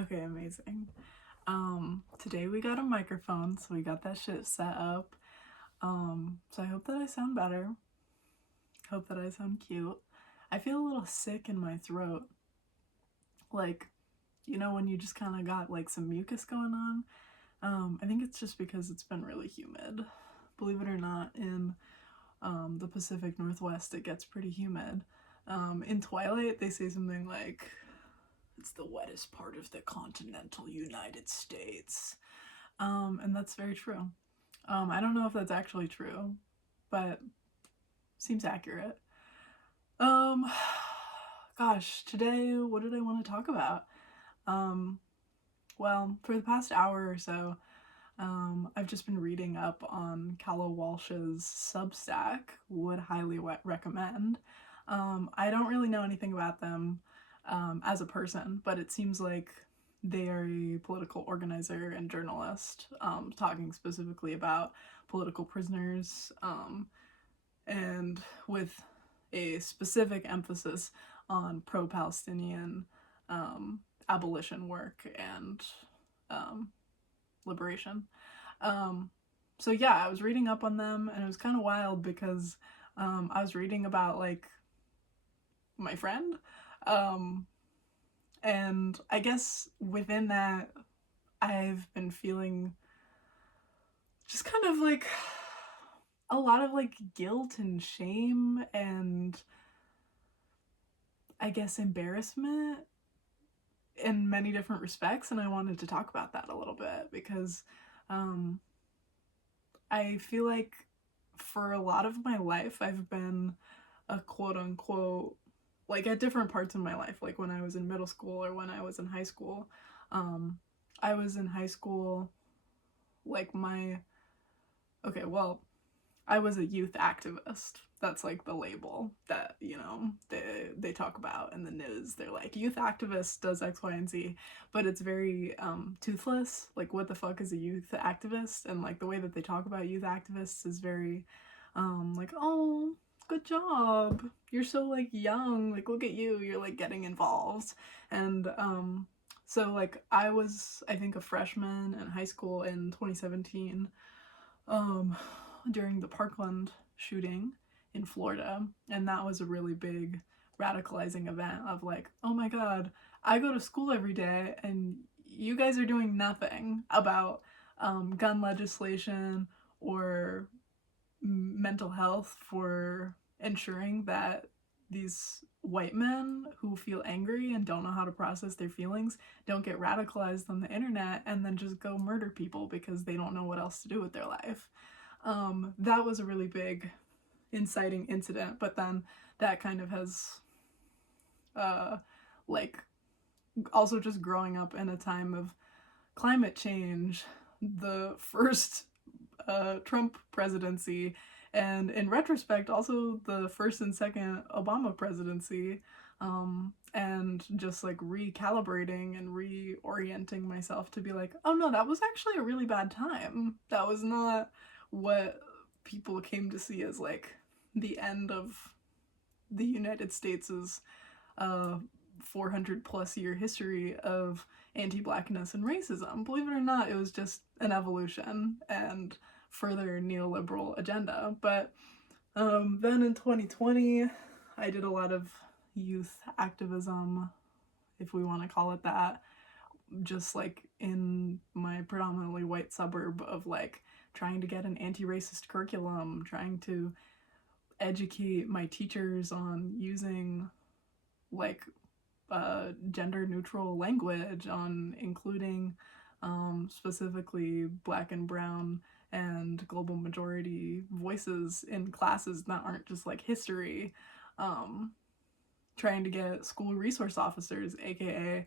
Okay, amazing. Today we got a microphone, so we got that shit set up. So I hope that I sound better. Hope that I sound cute. I feel a little sick in my throat. Like, when you just kind of got like some mucus going on. I think it's just because it's been really humid. Believe it or not, in the Pacific Northwest, it gets pretty humid. In Twilight, they say something like, it's the wettest part of the continental United States. And that's very true. I don't know if that's actually true, but seems accurate. Um, Gosh, today, what did I want to talk about? Um, well, for the past hour or so, I've just been reading up on Calla Walsh's Substack. Would highly recommend. I don't really know anything about them as a person, but it seems like they are a political organizer and journalist, talking specifically about political prisoners, and with a specific emphasis on pro-Palestinian abolition work and um, liberation. Um, so yeah, I was reading up on them, and it was kind of wild because I was reading about like my friend, um, and I guess within that, I've been feeling just kind of like a lot of like guilt and shame and I guess embarrassment in many different respects, and I wanted to talk about that a little bit because um, I feel like for a lot of my life I've been a quote unquote, like at different parts of my life, like when I was in middle school or when I was in high school. Um, I was in high school, like my, okay, well, I was a youth activist. That's like the label that, they talk about in the news. They're like, youth activist does X, Y, and Z, but it's very toothless. Like, what the fuck is a youth activist? And like the way that they talk about youth activists is very like, oh, good job. You're so like young. Like, look at you. You're like getting involved. And so like I think a freshman in high school in 2017, um, during the Parkland shooting in Florida, and that was a really big radicalizing event of like, oh my god, I go to school every day and you guys are doing nothing about gun legislation or mental health for ensuring that these white men who feel angry and don't know how to process their feelings don't get radicalized on the internet and then just go murder people because they don't know what else to do with their life. That was a really big inciting incident, but then that kind of has like also just growing up in a time of climate change, the first Trump presidency, and in retrospect, also the first and second Obama presidency, and just like recalibrating and reorienting myself to be like, oh no, that was actually a really bad time. That was not what people came to see as like the end of the United States' uh, 400 plus year history of anti-blackness and racism. Believe it or not, it was just an evolution and further neoliberal agenda. But then in 2020, I did a lot of youth activism, if we want to call it that, just like in my predominantly white suburb of like trying to get an anti-racist curriculum, trying to educate my teachers on using like gender neutral language, on including specifically black and brown and global majority voices in classes that aren't just like history. Um, Trying to get school resource officers, aka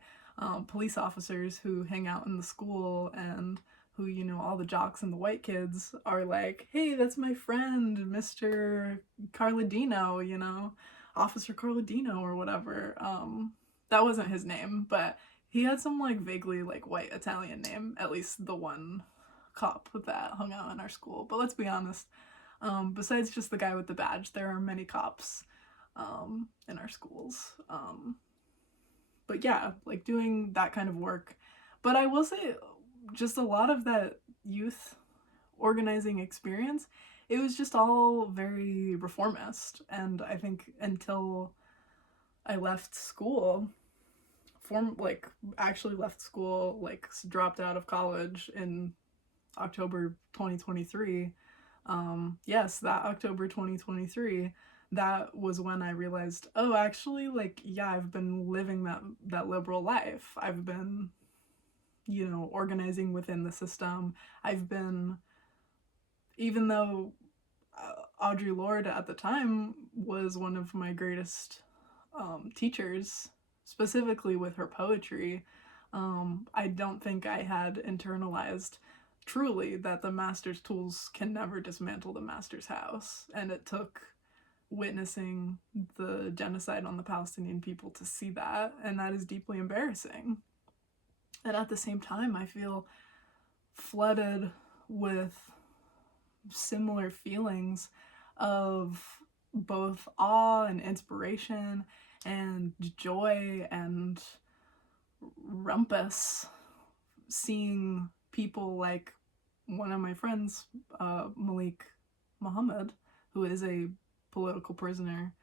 police officers who hang out in the school and who, all the jocks and the white kids are like, hey, that's my friend, Mr. Carladino, Officer Carladino or whatever. That wasn't his name, but he had some like vaguely like white Italian name, at least the one cop that hung out in our school. But let's be honest, besides just the guy with the badge, there are many cops in our schools. but yeah, like doing that kind of work. But I will say, just a lot of that youth organizing experience, it was just all very reformist. And I think until I left school, like actually left school, like dropped out of college in October 2023. Yes, that October 2023, that was when I realized, oh, actually, like, yeah, I've been living that liberal life. I've been, organizing within the system. I've been, even though Audre Lorde at the time was one of my greatest teachers, specifically with her poetry, I don't think I had internalized truly that the master's tools can never dismantle the master's house. And it took witnessing the genocide on the Palestinian people to see that, and that is deeply embarrassing. And at the same time, I feel flooded with similar feelings of both awe and inspiration and joy and rumpus, seeing people like one of my friends, Malik Muhammad, who is a political prisoner,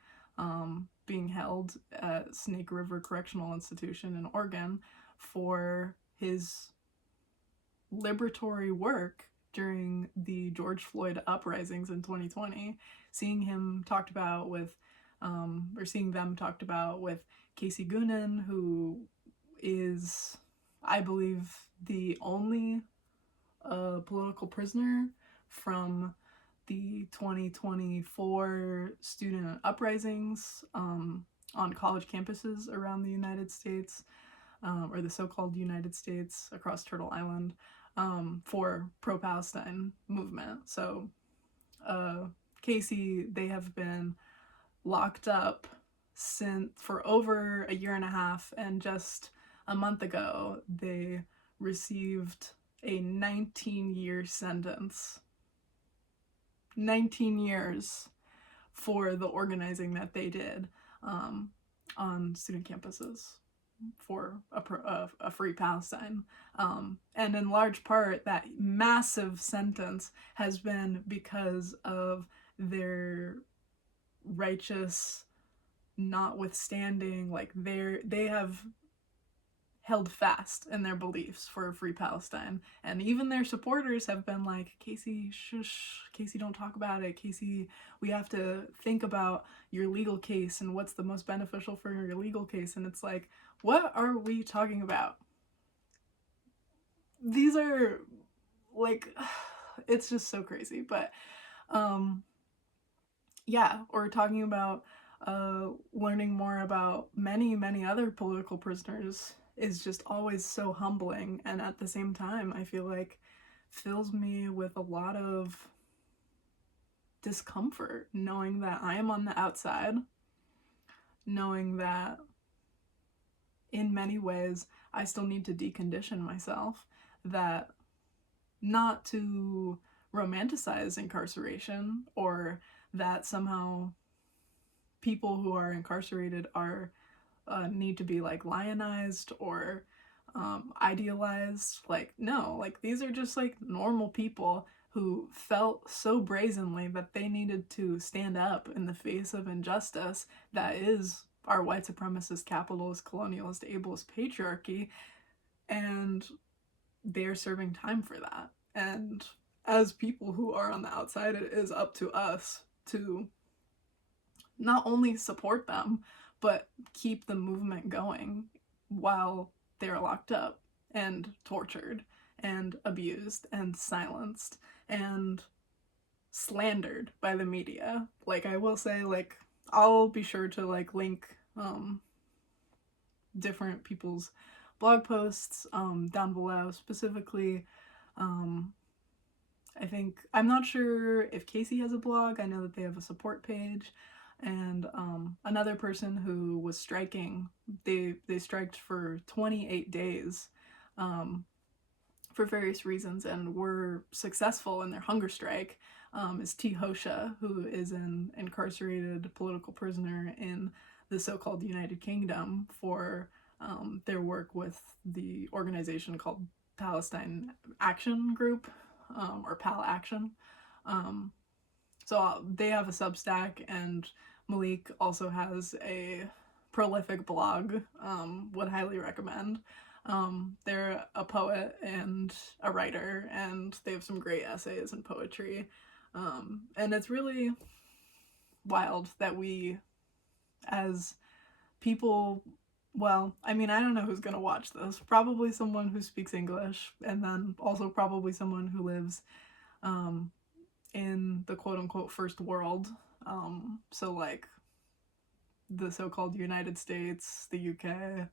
being held at Snake River Correctional Institution in Oregon for his liberatory work during the George Floyd uprisings in 2020. Seeing him talked about with, or seeing them talked about with Casey Goonan, who is, I believe, the only political prisoner from the 2024 student uprisings on college campuses around the United States, or the so-called United States across Turtle Island, for pro-Palestine movement. So Casey, they have been locked up for over a year and a half, and just a month ago they received a 19-year sentence. 19 years for the organizing that they did on student campuses for a free Palestine. And in large part, that massive sentence has been because of their righteous notwithstanding, like they have held fast in their beliefs for a free Palestine. And even their supporters have been like, Casey, shush, Casey, don't talk about it. Casey, we have to think about your legal case and what's the most beneficial for your legal case. And it's like, what are we talking about? These are like, it's just so crazy. But yeah, or talking about learning more about many other political prisoners is just always so humbling, and at the same time I feel like fills me with a lot of discomfort knowing that I am on the outside, knowing that in many ways I still need to decondition myself, that not to romanticize incarceration, or that somehow people who are incarcerated are need to be like lionized or idealized. Like, no, like these are just like normal people who felt so brazenly that they needed to stand up in the face of injustice that is our white supremacist, capitalist, colonialist, ableist patriarchy, and they're serving time for that. And as people who are on the outside, it is up to us to not only support them, but keep the movement going while they're locked up and tortured and abused and silenced and slandered by the media. Like, I will say, like, I'll be sure to like link different people's blog posts down below. Specifically, I think, I'm not sure if Casey has a blog. I know that they have a support page. And another person who was striking, they striked for 28 days for various reasons and were successful in their hunger strike, is T. Hosha, who is an incarcerated political prisoner in the so-called United Kingdom for their work with the organization called Palestine Action Group, or Pal Action. Um, so they have a Substack, and Malik also has a prolific blog. Would highly recommend. They're a poet and a writer, and they have some great essays and poetry. And it's really wild that we, as people, well, I mean, I don't know who's gonna watch this. Probably someone who speaks English, and then also probably someone who lives um, in the quote unquote first world. So, like, the so called United States, the UK,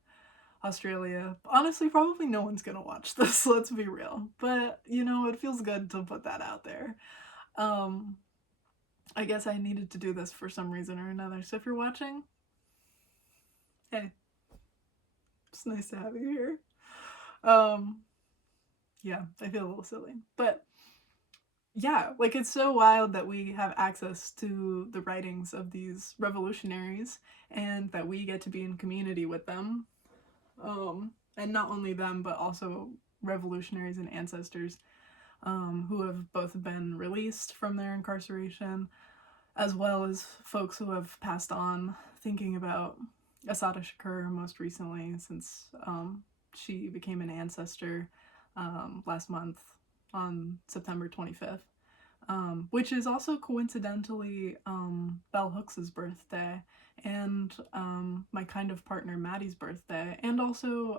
Australia. Honestly, probably no one's gonna watch this, let's be real. But, you know, it feels good to put that out there. Um, I guess I needed to do this for some reason or another. So if you're watching, hey, it's nice to have you here. Yeah, I feel a little silly. But yeah, like, it's so wild that we have access to the writings of these revolutionaries and that we get to be in community with them. And not only them, but also revolutionaries and ancestors who have both been released from their incarceration, as well as folks who have passed on, thinking about Assata Shakur most recently, since she became an ancestor last month on September 25th, which is also coincidentally Bell Hooks' birthday, and my kind of partner Maddie's birthday, and also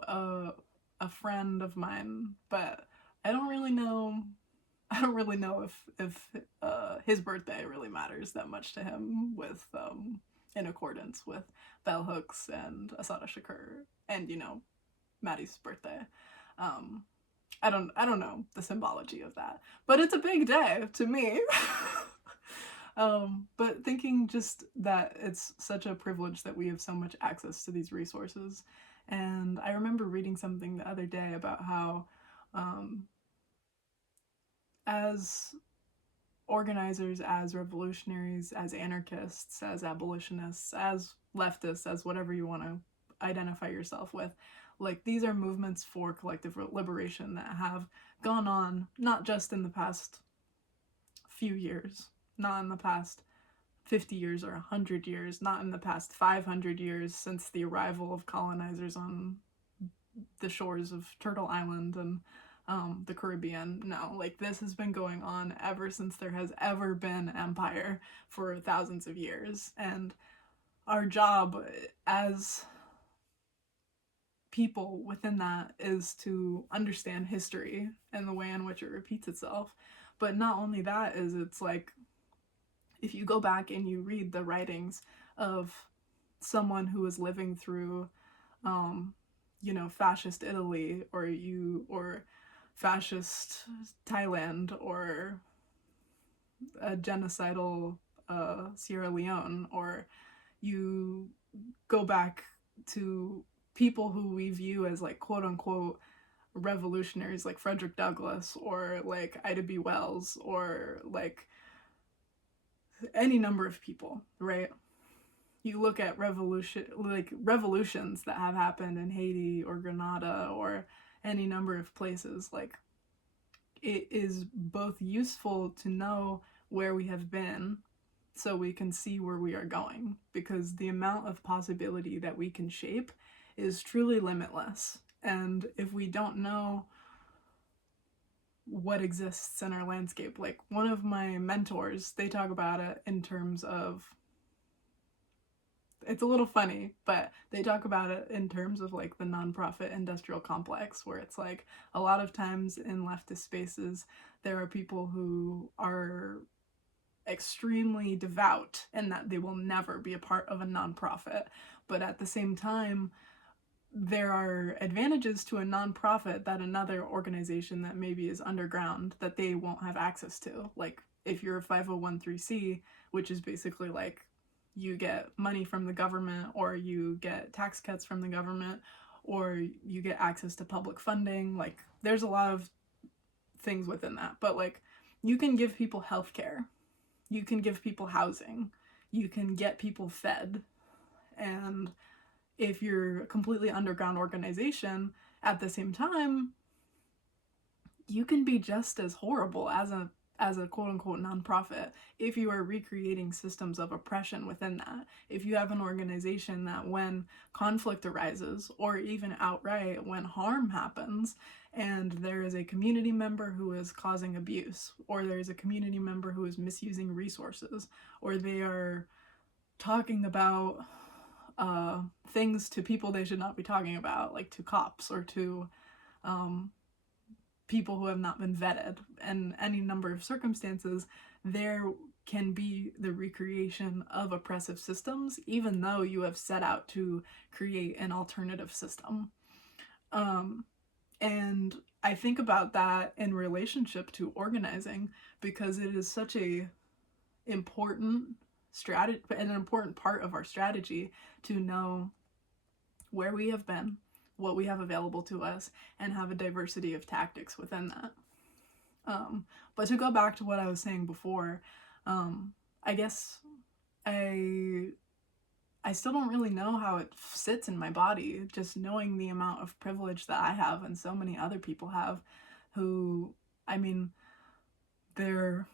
a friend of mine, but I don't really know. I don't really know if his birthday really matters that much to him, with in accordance with Bell Hooks and Assata Shakur, and, you know, Maddie's birthday. I don't know the symbology of that, but it's a big day to me. But thinking just that it's such a privilege that we have so much access to these resources. And I remember reading something the other day about how as organizers, as revolutionaries, as anarchists, as abolitionists, as leftists, as whatever you want to identify yourself with, like, these are movements for collective liberation that have gone on not just in the past few years, not in the past 50 years or 100 years, not in the past 500 years since the arrival of colonizers on the shores of Turtle Island and the Caribbean. No, like, this has been going on ever since there has ever been empire, for thousands of years. And our job as people within that is to understand history and the way in which it repeats itself. But not only that, is it's like, if you go back and you read the writings of someone who was living through you know, fascist Italy, or fascist Thailand, or a genocidal Sierra Leone, or you go back to people who we view as, like, quote unquote revolutionaries, like Frederick Douglass, or like Ida B. Wells, or like any number of people, right? You look at revolutions that have happened in Haiti or Grenada or any number of places. Like, it is both useful to know where we have been so we can see where we are going, because the amount of possibility that we can shape is truly limitless. And if we don't know what exists in our landscape, like, one of my mentors, they talk about it in terms of, it's a little funny, but they talk about it in terms of, like, the nonprofit industrial complex, where it's like, a lot of times in leftist spaces, there are people who are extremely devout and that they will never be a part of a nonprofit. But at the same time, there are advantages to a nonprofit that another organization that maybe is underground, that they won't have access to. Like, if you're a 501c, which is basically like, you get money from the government, or you get tax cuts from the government, or you get access to public funding. Like, there's a lot of things within that. But, like, you can give people healthcare, you can give people housing, you can get people fed, and if you're a completely underground organization, at the same time, you can be just as horrible as a quote unquote nonprofit if you are recreating systems of oppression within that. If you have an organization that when conflict arises, or even outright when harm happens, and there is a community member who is causing abuse, or there's a community member who is misusing resources, or they are talking about things to people they should not be talking about, like to cops or to um, people who have not been vetted, and any number of circumstances, there can be the recreation of oppressive systems, even though you have set out to create an alternative system. Um, and I think about that in relationship to organizing, because it is such a important strategy, an important part of our strategy, to know where we have been, what we have available to us, and have a diversity of tactics within that. But to go back to what I was saying before, I guess I I still don't really know how it sits in my body, just knowing the amount of privilege that I have and so many other people have, who, I mean, there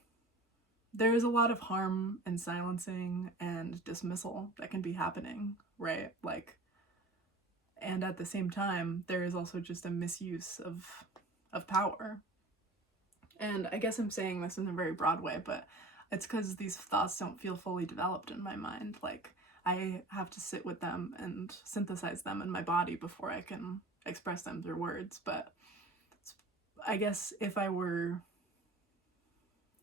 there is a lot of harm and silencing and dismissal that can be happening, right? Like, and at the same time, there is also just a misuse of power. And I guess I'm saying this in a very broad way, but it's because these thoughts don't feel fully developed in my mind. Like, I have to sit with them and synthesize them in my body before I can express them through words. But I guess if I were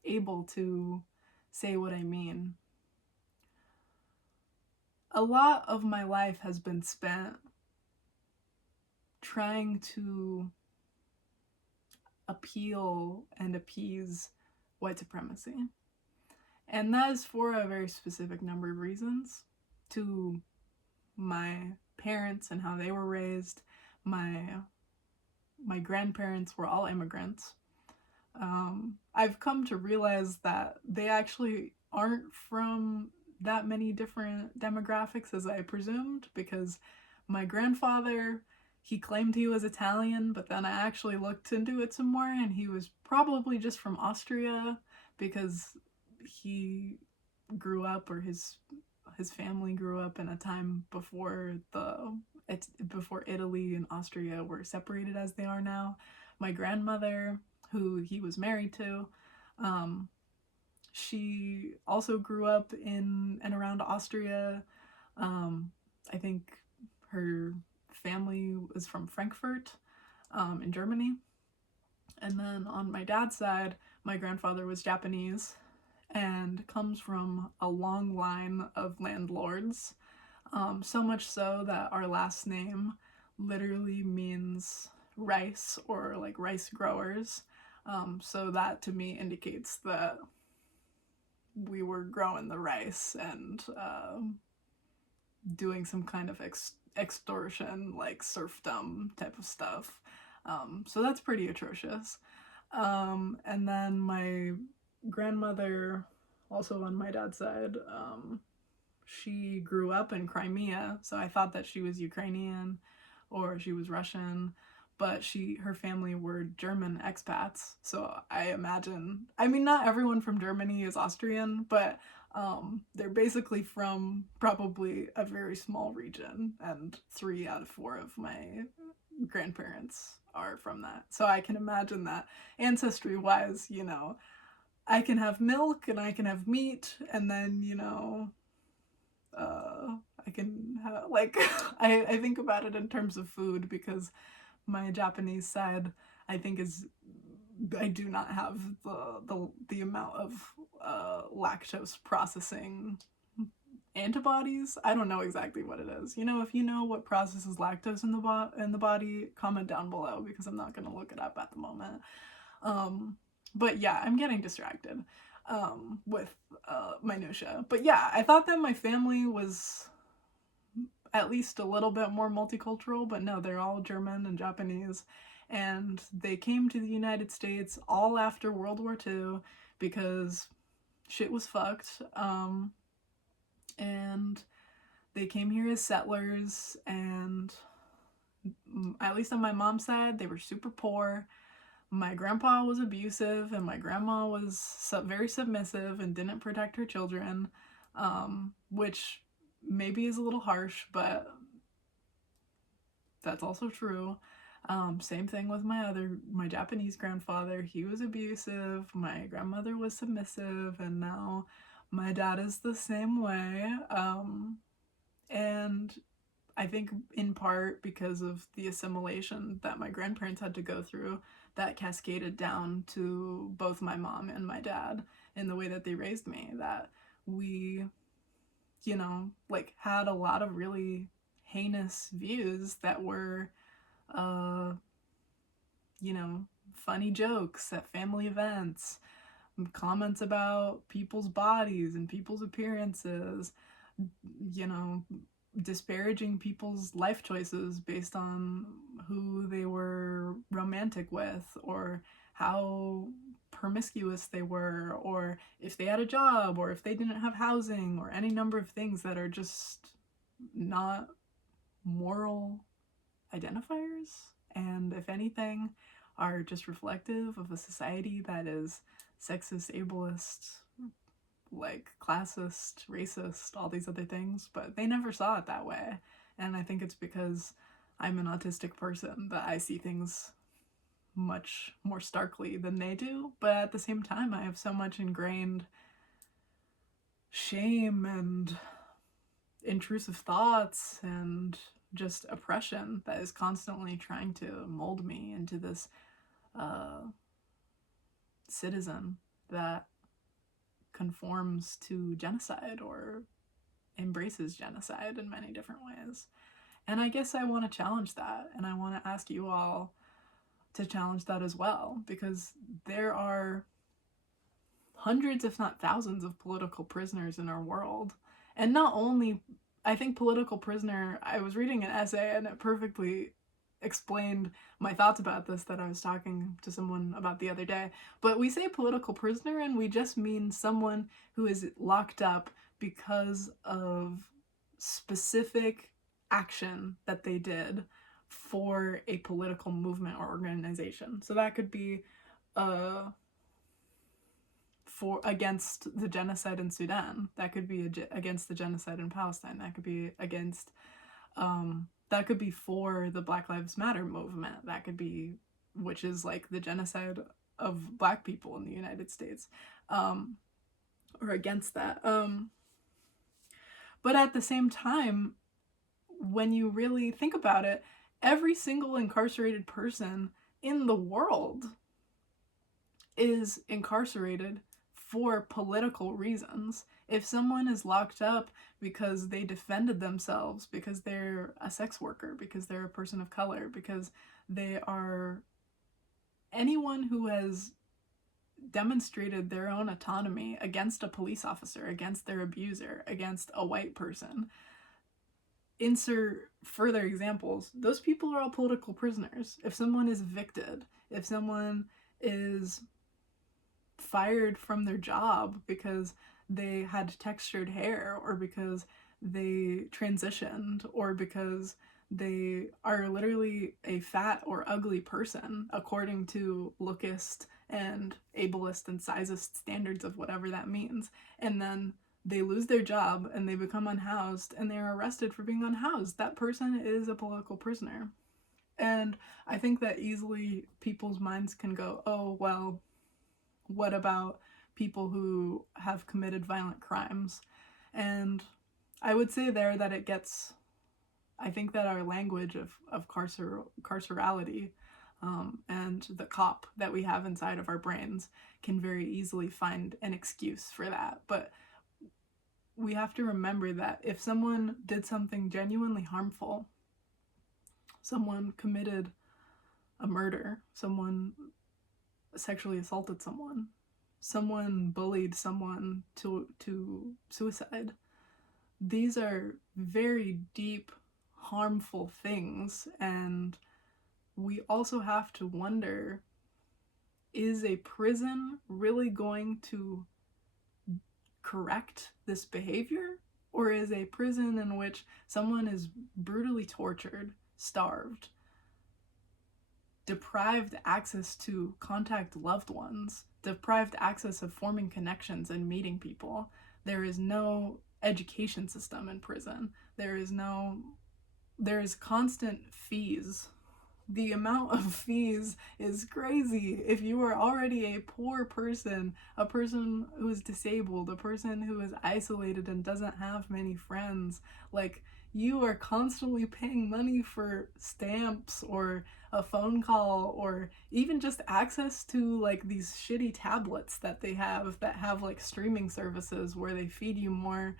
able to say what I mean, a lot of my life has been spent trying to appeal and appease white supremacy. And that is for a very specific number of reasons. To my parents and how they were raised, my grandparents were all immigrants. I've come to realize that they actually aren't from that many different demographics as I presumed, because my grandfather, he claimed he was Italian, but then I actually looked into it some more, and he was probably just from Austria, because he grew up, or his family grew up in a time before before Italy and Austria were separated as they are now. My grandmother, who he was married to, she also grew up in and around Austria. I think her family was from Frankfurt, in Germany. And then on my dad's side, my grandfather was Japanese and comes from a long line of landlords. So much so that our last name literally means rice, or like rice growers. So that to me indicates that we were growing the rice and doing some kind of extortion, like serfdom type of stuff. So that's pretty atrocious. And then my grandmother, also on my dad's side, she grew up in Crimea, so I thought that she was Ukrainian or she was Russian, but her family were German expats. So I imagine, I mean, not everyone from Germany is Austrian, but they're basically from probably a very small region, and 3 out of 4 of my grandparents are from that. So I can imagine that ancestry wise, I can have milk and I can have meat, and then, I can have, like, I think about it in terms of food, because my Japanese side, I think, I do not have the amount of lactose processing antibodies. I don't know exactly what it is. If you know what processes lactose in the body, comment down below, because I'm not gonna look it up at the moment. But yeah, I'm getting distracted with minutia. But yeah, I thought that my family was at least a little bit more multicultural, but no, they're all German and Japanese. And they came to the United States all after World War II, because shit was fucked. And they came here as settlers, and at least on my mom's side, they were super poor. My grandpa was abusive, and my grandma was very submissive and didn't protect her children, which maybe is a little harsh, but that's also true. Same thing with my Japanese grandfather. He was abusive. My grandmother was submissive, and now my dad is the same way. And I think in part because of the assimilation that my grandparents had to go through, that cascaded down to both my mom and my dad in the way that they raised me. That we, like, had a lot of really heinous views that were, uh, funny jokes at family events, comments about people's bodies and people's appearances, you know, disparaging people's life choices based on who they were romantic with, or how promiscuous they were, or if they had a job, or if they didn't have housing, or any number of things that are just not moral identifiers, and if anything, are just reflective of a society that is sexist, ableist, like classist, racist, all these other things, but they never saw it that way. And I think it's because I'm an autistic person that I see things much more starkly than they do, but at the same time, I have so much ingrained shame and intrusive thoughts and just oppression that is constantly trying to mold me into this citizen that conforms to genocide or embraces genocide in many different ways. And I guess I want to challenge that, and I want to ask you all to challenge that as well, because there are hundreds, if not thousands, of political prisoners in our world. And not only, I think political prisoner, I was reading an essay and it perfectly explained my thoughts about this that I was talking to someone about the other day. But we say political prisoner and we just mean someone who is locked up because of specific action that they did for a political movement or organization. So that could be for against the genocide in Sudan. That could be against the genocide in Palestine. That could be against that could be for the Black Lives Matter movement. That could be, which is like the genocide of Black people in the United States, or against that. But at the same time, when you really think about it, every single incarcerated person in the world is incarcerated for political reasons. If someone is locked up because they defended themselves, because they're a sex worker, because they're a person of color, because they are anyone who has demonstrated their own autonomy against a police officer, against their abuser, against a white person, insert further examples, those people are all political prisoners. If someone is evicted, if someone is fired from their job because they had textured hair, or because they transitioned, or because they are literally a fat or ugly person according to lookist and ableist and sizist standards of whatever that means, and then they lose their job and they become unhoused and they're arrested for being unhoused, that person is a political prisoner. And I think that easily people's minds can go, oh, well, what about people who have committed violent crimes? And I would say there that it gets, I think that our language of carcerality and the cop that we have inside of our brains can very easily find an excuse for that. But we have to remember that if someone did something genuinely harmful, someone committed a murder, someone sexually assaulted someone, someone bullied someone to suicide, these are very deep, harmful things. And we also have to wonder, is a prison really going to correct this behavior? Or is a prison in which someone is brutally tortured, starved, deprived access to contact loved ones, deprived access of forming connections and meeting people. There is no education system in prison. There is constant fees. The amount of fees is crazy. If you are already a poor person, a person who is disabled, a person who is isolated and doesn't have many friends, like, you are constantly paying money for stamps or a phone call or even just access to like these shitty tablets that they have that have like streaming services where they feed you more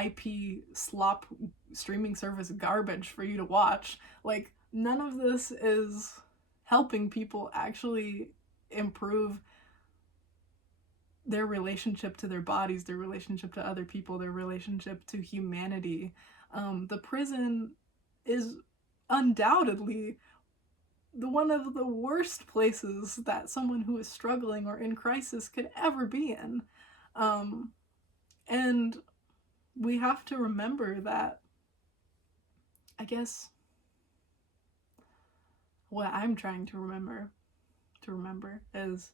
IP slop streaming service garbage for you to watch. Like, none of this is helping people actually improve their relationship to their bodies, their relationship to other people, their relationship to humanity. The prison is undoubtedly one of the worst places that someone who is struggling or in crisis could ever be in. And we have to remember that, I guess, what I'm trying to remember is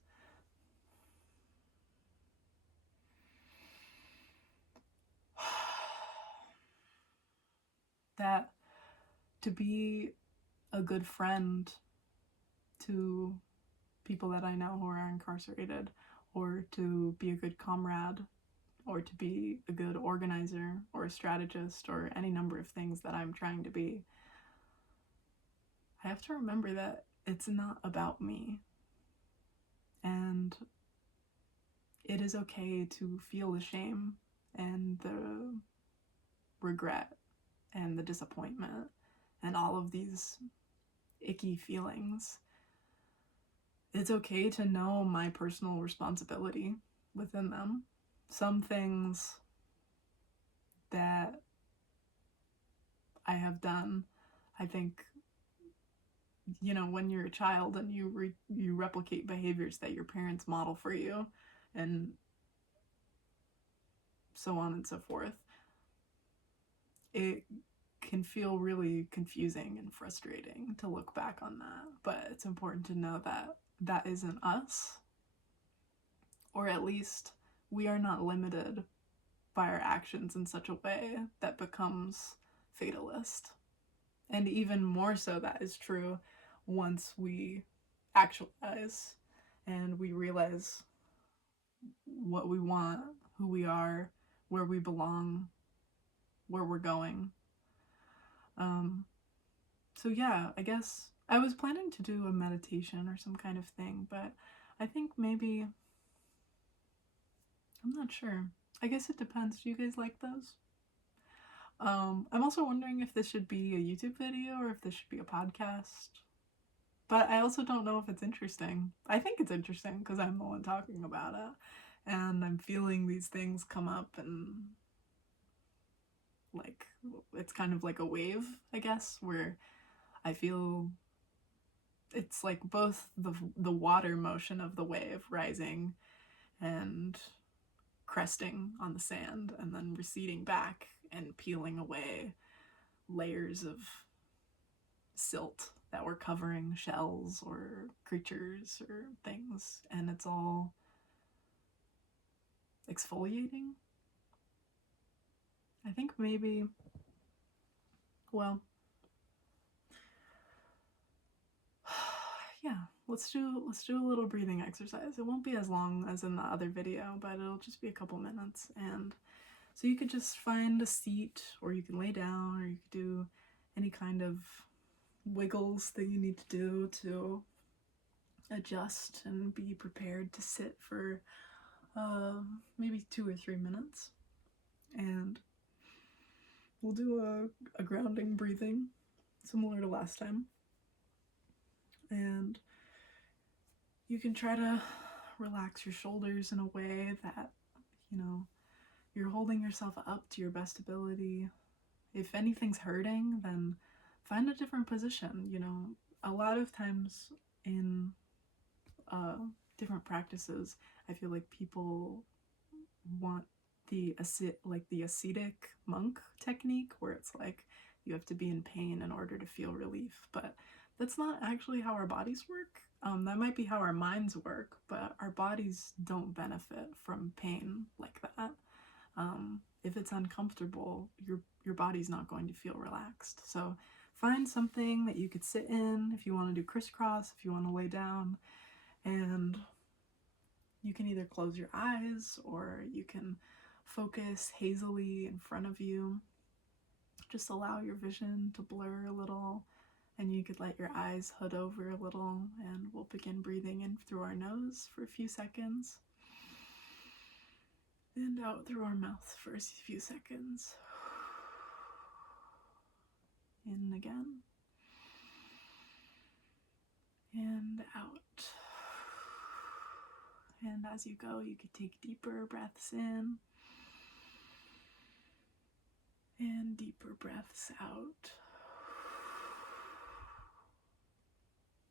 that to be a good friend to people that I know who are incarcerated, or to be a good comrade, or to be a good organizer or a strategist or any number of things that I'm trying to be, I have to remember that it's not about me. And it is okay to feel the shame and the regret and the disappointment and all of these icky feelings. It's okay to know my personal responsibility within them. Some things that I have done, I think, you know, when you're a child and you replicate behaviors that your parents model for you, and so on and so forth, it can feel really confusing and frustrating to look back on that. But it's important to know that that isn't us, or at least we are not limited by our actions in such a way that becomes fatalist. And even more so, that is true once we actualize and we realize what we want, who we are, where we belong, where we're going. So yeah, I guess I was planning to do a meditation or some kind of thing, but I think maybe, I'm not sure. I guess it depends. Do you guys like those? I'm also wondering if this should be a YouTube video or if this should be a podcast. But I also don't know if it's interesting. I think it's interesting because I'm the one talking about it. And I'm feeling these things come up, and like, it's kind of like a wave, I guess, where I feel it's like both the water motion of the wave rising and cresting on the sand and then receding back and peeling away layers of silt that were covering shells or creatures or things, and it's all exfoliating. I think maybe, well, yeah, let's do a little breathing exercise. It won't be as long as in the other video, but it'll just be a couple minutes. And so you could just find a seat, or you can lay down, or you could do any kind of wiggles that you need to do to adjust and be prepared to sit for maybe 2 or 3 minutes. And we'll do a grounding breathing similar to last time. And you can try to relax your shoulders in a way that, you know, you're holding yourself up to your best ability. If anything's hurting, then find a different position. You know, a lot of times in different practices, I feel like people want the ascetic monk technique, where it's like you have to be in pain in order to feel relief. But that's not actually how our bodies work. That might be how our minds work, but our bodies don't benefit from pain like that. If it's uncomfortable, your body's not going to feel relaxed. So find something that you could sit in. If you want to do crisscross, if you want to lay down, and you can either close your eyes or you can focus hazily in front of you. Just allow your vision to blur a little, and you could let your eyes hood over a little, and we'll begin breathing in through our nose for a few seconds and out through our mouth for a few seconds. In again and out. And as you go, you could take deeper breaths in and deeper breaths out.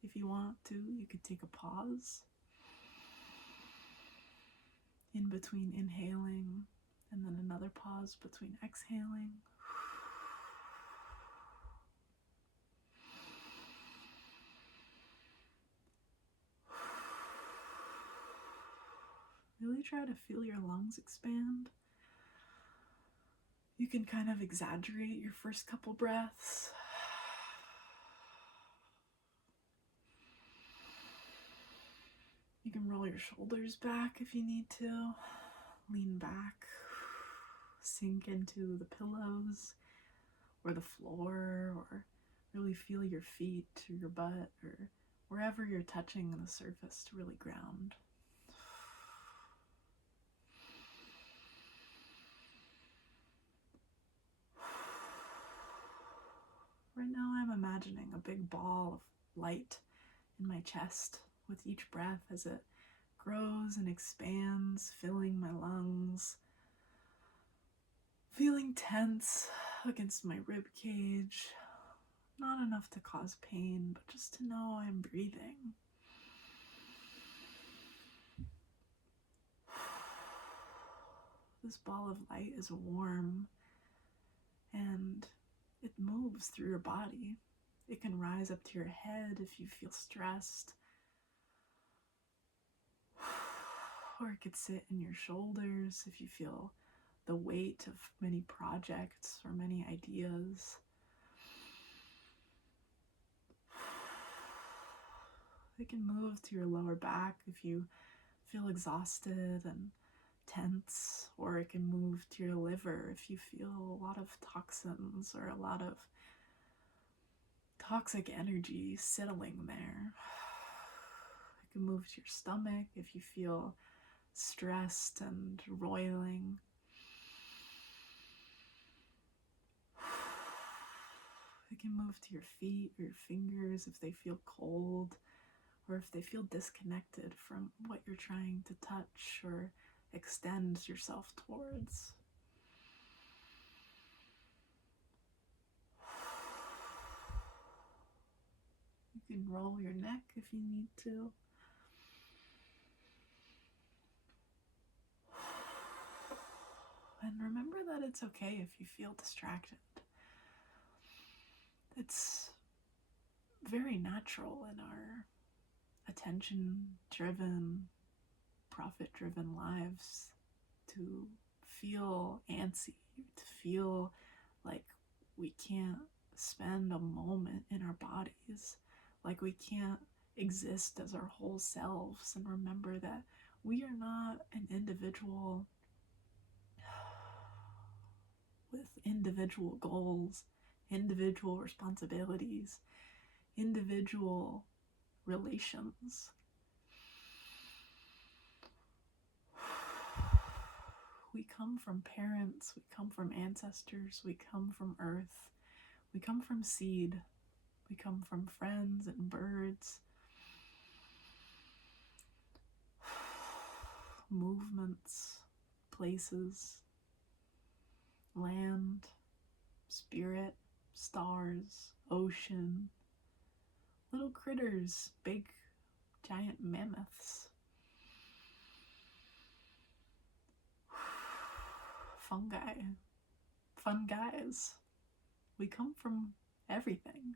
If you want to, you could take a pause in between inhaling and then another pause between exhaling. Really try to feel your lungs expand. You can kind of exaggerate your first couple breaths. You can roll your shoulders back if you need to. Lean back. Sink into the pillows or the floor, or really feel your feet or your butt or wherever you're touching the surface to really ground. Right now I'm imagining a big ball of light in my chest with each breath as it grows and expands, filling my lungs, feeling tense against my rib cage. Not enough to cause pain, but just to know I'm breathing. This ball of light is warm and it moves through your body. It can rise up to your head if you feel stressed, or it could sit in your shoulders if you feel the weight of many projects or many ideas. It can move to your lower back if you feel exhausted and tense, or it can move to your liver if you feel a lot of toxins or a lot of toxic energy settling there. It can move to your stomach if you feel stressed and roiling. It can move to your feet or your fingers if they feel cold, or if they feel disconnected from what you're trying to touch or extend yourself towards. You can roll your neck if you need to. And remember that it's okay if you feel distracted. It's very natural in our attention-driven, profit-driven lives to feel antsy, to feel like we can't spend a moment in our bodies, like we can't exist as our whole selves, and remember that we are not an individual with individual goals, individual responsibilities, individual relations. We come from parents, we come from ancestors, we come from earth, we come from seed, we come from friends and birds, movements, places, land, spirit, stars, ocean, little critters, big, giant mammoths. fungi, fun guys. We come from everything.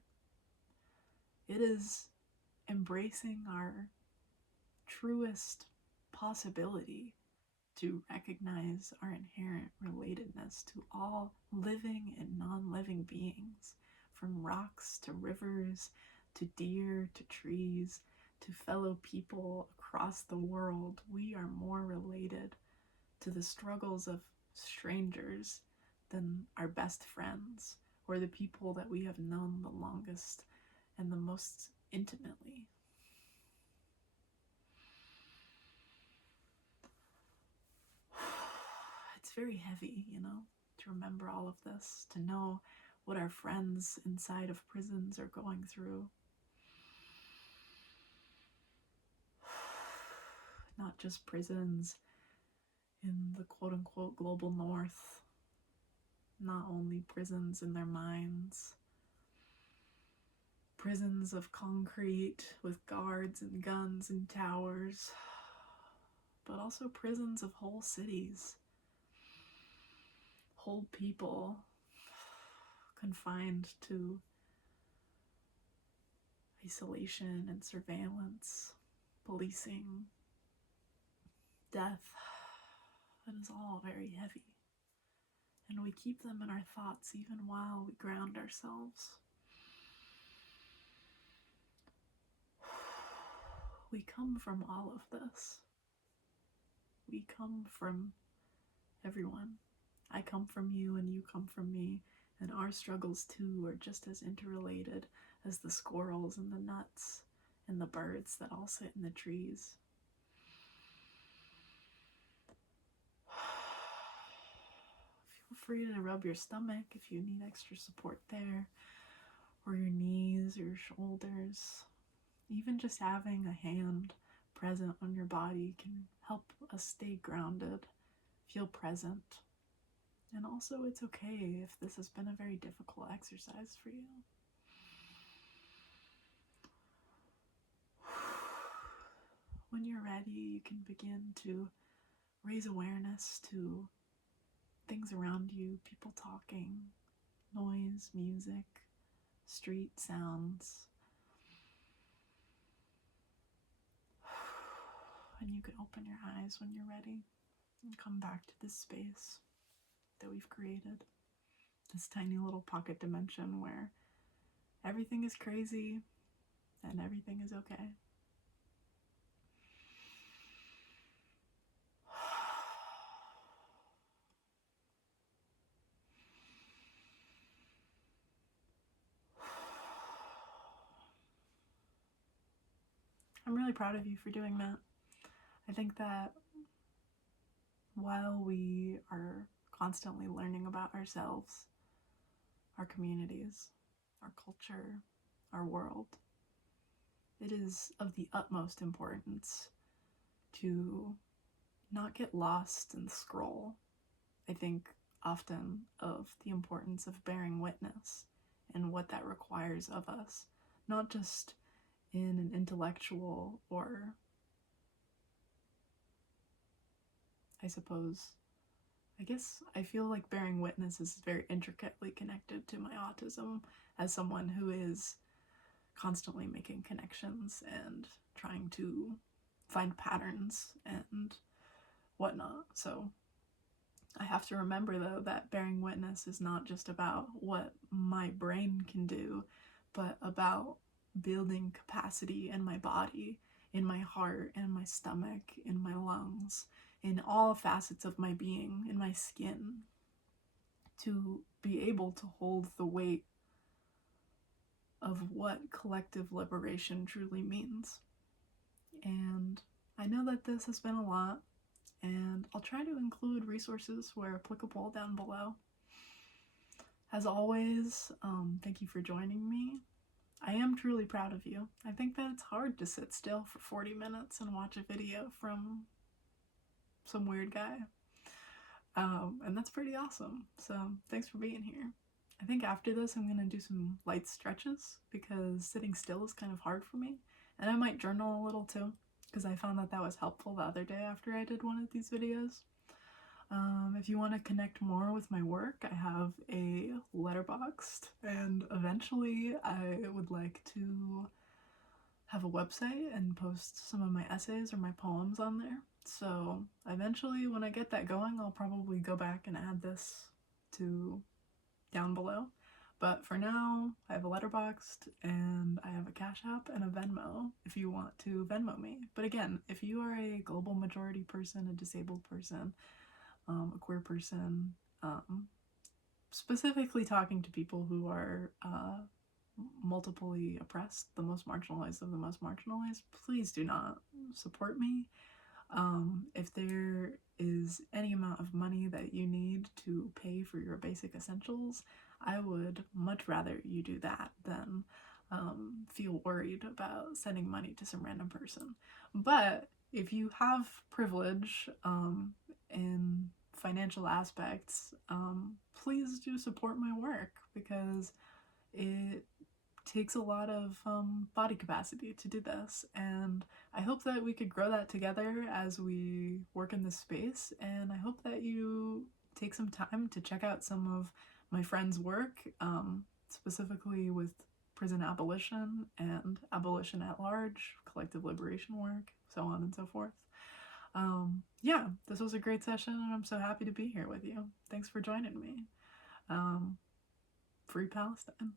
It is embracing our truest possibility to recognize our inherent relatedness to all living and non-living beings, from rocks to rivers to deer to trees to fellow people across the world. We are more related to the struggles of strangers than our best friends or the people that we have known the longest and the most intimately. It's very heavy, to remember all of this, to know what our friends inside of prisons are going through. Not just prisons in the quote-unquote global north, not only prisons in their minds, prisons of concrete with guards and guns and towers, but also prisons of whole cities, whole people confined to isolation and surveillance, policing, death. That is all very heavy. And we keep them in our thoughts even while we ground ourselves. We come from all of this. We come from everyone. I come from you and you come from me, and our struggles too are just as interrelated as the squirrels and the nuts and the birds that all sit in the trees. Feel free to rub your stomach if you need extra support there, or your knees or your shoulders. Even just having a hand present on your body can help us stay grounded, feel present. And also, it's okay if this has been a very difficult exercise for you. When you're ready, you can begin to raise awareness to things around you, people talking, noise, music, street sounds. And you can open your eyes when you're ready and come back to this space that we've created. This tiny little pocket dimension where everything is crazy and everything is okay. I'm really proud of you for doing that. I think that while we are constantly learning about ourselves, our communities, our culture, our world, it is of the utmost importance to not get lost in the scroll. I think often of the importance of bearing witness and what that requires of us, not just in an intellectual or, I feel like bearing witness is very intricately connected to my autism as someone who is constantly making connections and trying to find patterns and whatnot. So I have to remember, though, that bearing witness is not just about what my brain can do, but about building capacity in my body, in my heart, in my stomach, in my lungs, in all facets of my being, in my skin, to be able to hold the weight of what collective liberation truly means. And I know that this has been a lot, and I'll try to include resources where applicable down below. As always, thank you for joining me. I am truly proud of you. I think that it's hard to sit still for 40 minutes and watch a video from some weird guy. And that's pretty awesome. So thanks for being here. I think after this I'm gonna do some light stretches because sitting still is kind of hard for me. And I might journal a little too, because I found that that was helpful the other day after I did one of these videos. If you want to connect more with my work, I have a letterboxd, and eventually I would like to have a website and post some of my essays or my poems on there. So eventually, when I get that going, I'll probably go back and add this to down below. But for now, I have a letterboxd and I have a Cash App and a Venmo if you want to Venmo me. But again, if you are a global majority person, a disabled person, a queer person, specifically talking to people who are multiply oppressed, the most marginalized of the most marginalized, please do not support me. If there is any amount of money that you need to pay for your basic essentials, I would much rather you do that than feel worried about sending money to some random person. But if you have privilege in financial aspects, please do support my work, because it takes a lot of body capacity to do this, and I hope that we could grow that together as we work in this space. And I hope that you take some time to check out some of my friends' work, specifically with prison abolition and abolition at large, collective liberation work, so on and so forth. Yeah, this was a great session, and I'm so happy to be here with you. Thanks for joining me. Free Palestine.